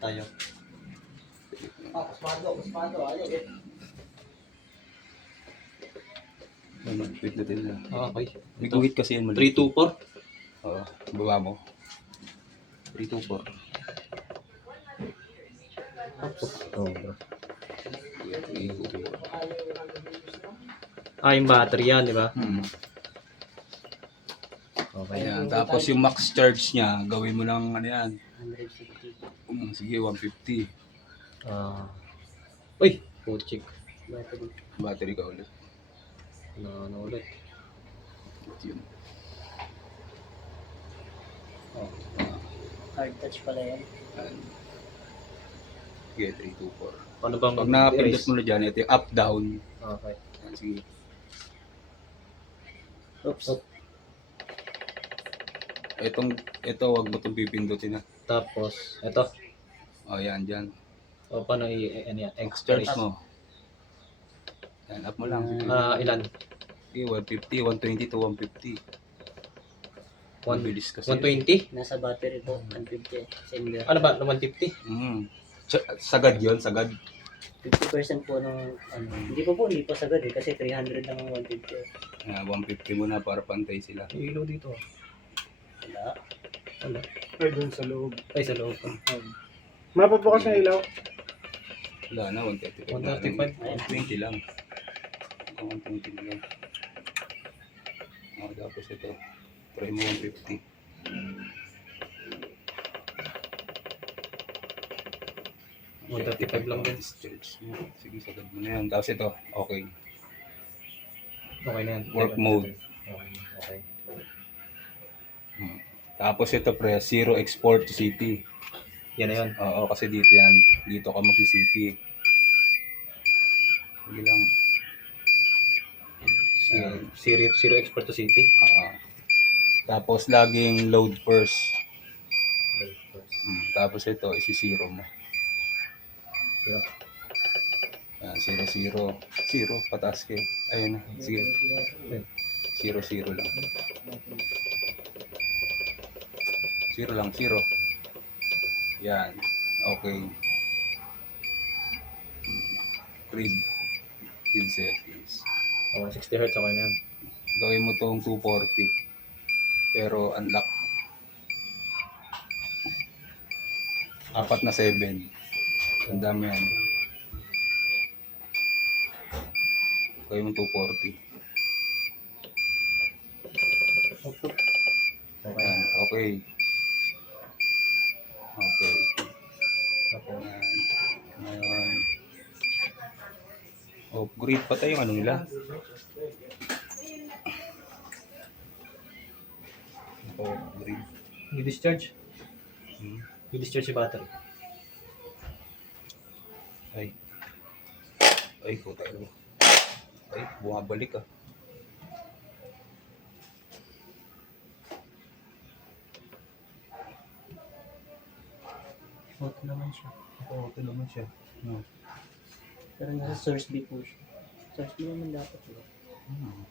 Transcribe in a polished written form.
tayo. Kuspado, ayaw eh. Wait natin na. Okay. May guhit kasi yan mali. 3, 2, 4. Oo, baba mo. 3, 2, 4. Oh, bro. 3, 2, 4. Yung battery yan, di ba? Okay yan. Tapos yung max charge niya, gawin mo lang ano yan. 150. Sige, 150. Uy! Puchik. Battery ka ulit. Ano ulit? Yun. Hard touch pala yan. Yan. Sige, 3, 2, 4. Paano bang Pag nakapindot mo na dyan, ito yung up, down. Okay. Yan, sige. Oops. Ito, wag mo itong pipindutin na. Tapos, ito. O, yan, dyan. O, paano ano yan? Max charge mo. Yan, up mo lang. Ilan? Sige, 150, 120 to 150. Mabilis kasi. 120? Nasa battery po, 150. Sender. Ano ba? 150? Sagad yun, sagad. 50% po nung ano. Hindi pa sagad eh, kasi 300 lang ang 150. 150 mo na para pantay sila. Ilaw dito. Wala. Wala. Ay, dun sa loob. Ay, sa loob. Mapabukas na ilaw. Wala na, 135. 135. 120 lang. 120 lang. Tapos ito. Try mo 150. Oh, 135 lang din. Sige, sagad mo na yan. Tapos ito, okay. Okay na yan. Work mode. Okay. Tapos ito pre, zero export to city. Yan na yan. Oo, kasi dito yan. Dito ka mag-city. Sige lang. Zero export to city. Tapos laging load first. Tapos ito, isi-zero mo. Zero. Yan, 0, 0. 0, pataas kayo. Ayun na, sige. 0, 0 lang. 0 lang, 0. Yan, okay. Grid settings. Okay, 60 Hz okay na yan. Gawin mo tong 240. Pero unlock. 4 na 7. Ang dami yan. Gawin mo 240. Ayan, okay. Okay. Ayan. Ngayon. Grid pa tayo ano nila? Grid. I-discharge. I-discharge yung battery. Ay, puta ito. Ay, bumabalik ah. Auto naman siya. Oo, ito naman siya. Pero nasa source B po siya. Source B naman dapat. Hmm.